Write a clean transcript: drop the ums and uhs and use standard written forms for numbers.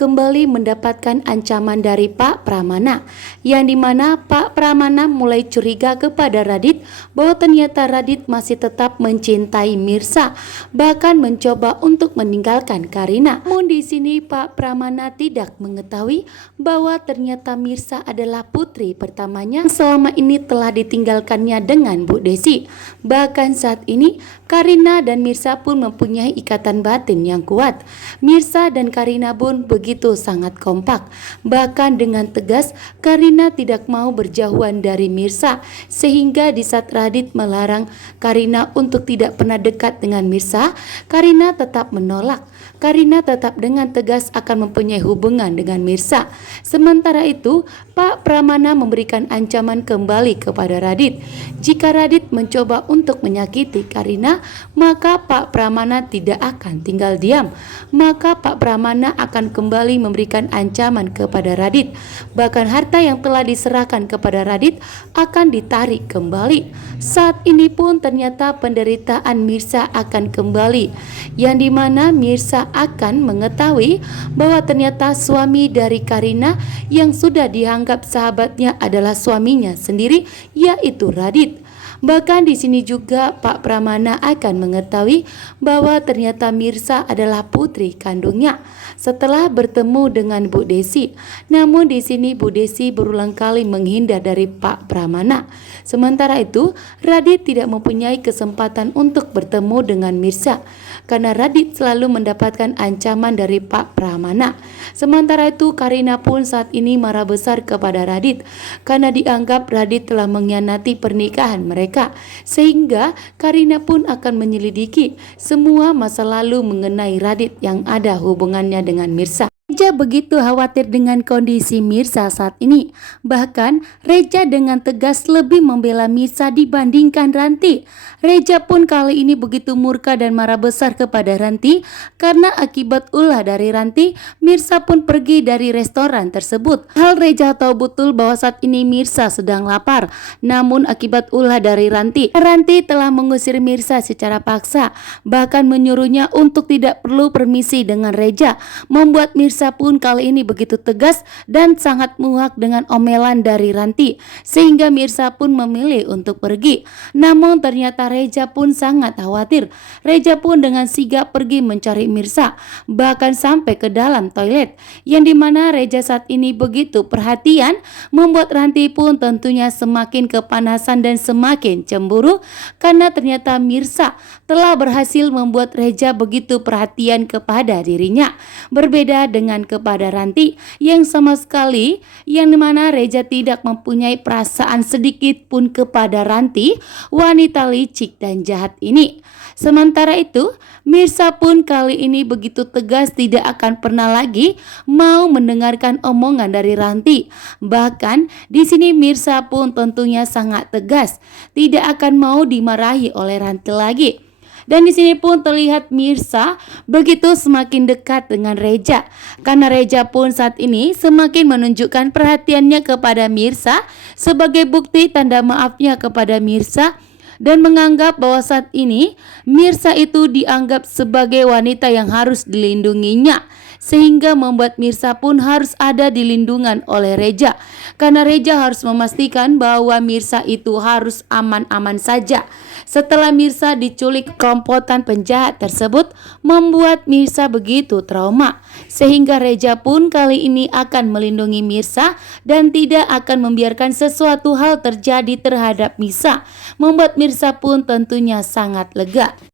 kembali mendapatkan ancaman dari Pak Pramana, yang dimana Pak Pramana mulai curiga kepada Radit bahwa ternyata Radit masih tetap mencintai Mirsa, bahkan mencoba untuk meninggalkan Karina. Namun di sini Pak Pramana tidak mengetahui bahwa ternyata Mirsa adalah putri pertamanya yang selama ini telah ditinggalkannya dengan Bu Desi. Bahkan saat ini Karina dan Mirsa pun mempunyai ikatan batin yang kuat. Mirsa dan Karina pun begitu sangat kompak. Bahkan dengan tegas Karina tidak mau berjauhan dari Mirsa, sehingga di saat Radit melarang Karina untuk tidak pernah dekat dengan Mirsa, Karina tetap menolak. Karina tetap dengan tegas akan mempunyai hubungan dengan Mirsa. Sementara itu Pak Pramana memberikan ancaman kembali kepada Radit. Jika Radit mencoba untuk menyakiti Karina, maka Pak Pramana tidak akan tinggal diam. Maka Pak Pramana akan kembali memberikan ancaman kepada Radit. Bahkan harta yang telah diserahkan kepada Radit akan ditarik kembali. Saat ini pun ternyata penderitaan Mirsa akan kembali, yang dimana Mirsa akan mengetahui bahwa ternyata suami dari Karina yang sudah dianggap sahabatnya adalah suaminya sendiri, yaitu Radit. Bahkan di sini juga Pak Pramana akan mengetahui bahwa ternyata Mirsa adalah putri kandungnya setelah bertemu dengan Bu Desi. Namun di sini Bu Desi berulang kali menghindar dari Pak Pramana. Sementara itu Radit tidak mempunyai kesempatan untuk bertemu dengan Mirsa karena Radit selalu mendapatkan ancaman dari Pak Pramana. Sementara itu Karina pun saat ini marah besar kepada Radit karena dianggap Radit telah mengkhianati pernikahan mereka, sehingga Karina pun akan menyelidiki semua masa lalu mengenai Radit yang ada hubungannya dengan Mirsa. Reja begitu khawatir dengan kondisi Mirsa saat ini. Bahkan Reja dengan tegas lebih membela Mirsa dibandingkan Ranti. Reja pun kali ini begitu murka dan marah besar kepada Ranti karena akibat ulah dari Ranti, Mirsa pun pergi dari restoran tersebut. Hal Reja tahu betul bahwa saat ini Mirsa sedang lapar. Namun akibat ulah dari Ranti telah mengusir Mirsa secara paksa, bahkan menyuruhnya untuk tidak perlu permisi dengan Reja, membuat Mirsa pun kali ini begitu tegas dan sangat muak dengan omelan dari Ranti, sehingga Mirsa pun memilih untuk pergi. Namun ternyata Reja pun sangat khawatir. Reja pun dengan sigap pergi mencari Mirsa, bahkan sampai ke dalam toilet, yang dimana Reja saat ini begitu perhatian, membuat Ranti pun tentunya semakin kepanasan dan semakin cemburu karena ternyata Mirsa telah berhasil membuat Reja begitu perhatian kepada dirinya. Berbeda dengan kepada Ranti yang sama sekali, yang dimana Reja tidak mempunyai perasaan sedikit pun kepada Ranti, wanita licik dan jahat ini. Sementara itu Mirsa pun kali ini begitu tegas tidak akan pernah lagi mau mendengarkan omongan dari Ranti. Bahkan di sini Mirsa pun tentunya sangat tegas, tidak akan mau dimarahi oleh Ranti lagi. Dan di sini pun terlihat Mirsa begitu semakin dekat dengan Reja, karena Reja pun saat ini semakin menunjukkan perhatiannya kepada Mirsa sebagai bukti tanda maafnya kepada Mirsa, dan menganggap bahwa saat ini Mirsa itu dianggap sebagai wanita yang harus dilindunginya, sehingga membuat Mirsa pun harus ada di lindungan oleh Reja, karena Reja harus memastikan bahwa Mirsa itu harus aman-aman saja. Setelah Mirsa diculik kompotan penjahat tersebut, membuat Mirsa begitu trauma, sehingga Reja pun kali ini akan melindungi Mirsa dan tidak akan membiarkan sesuatu hal terjadi terhadap Mirsa, membuat Mirsa pun tentunya sangat lega.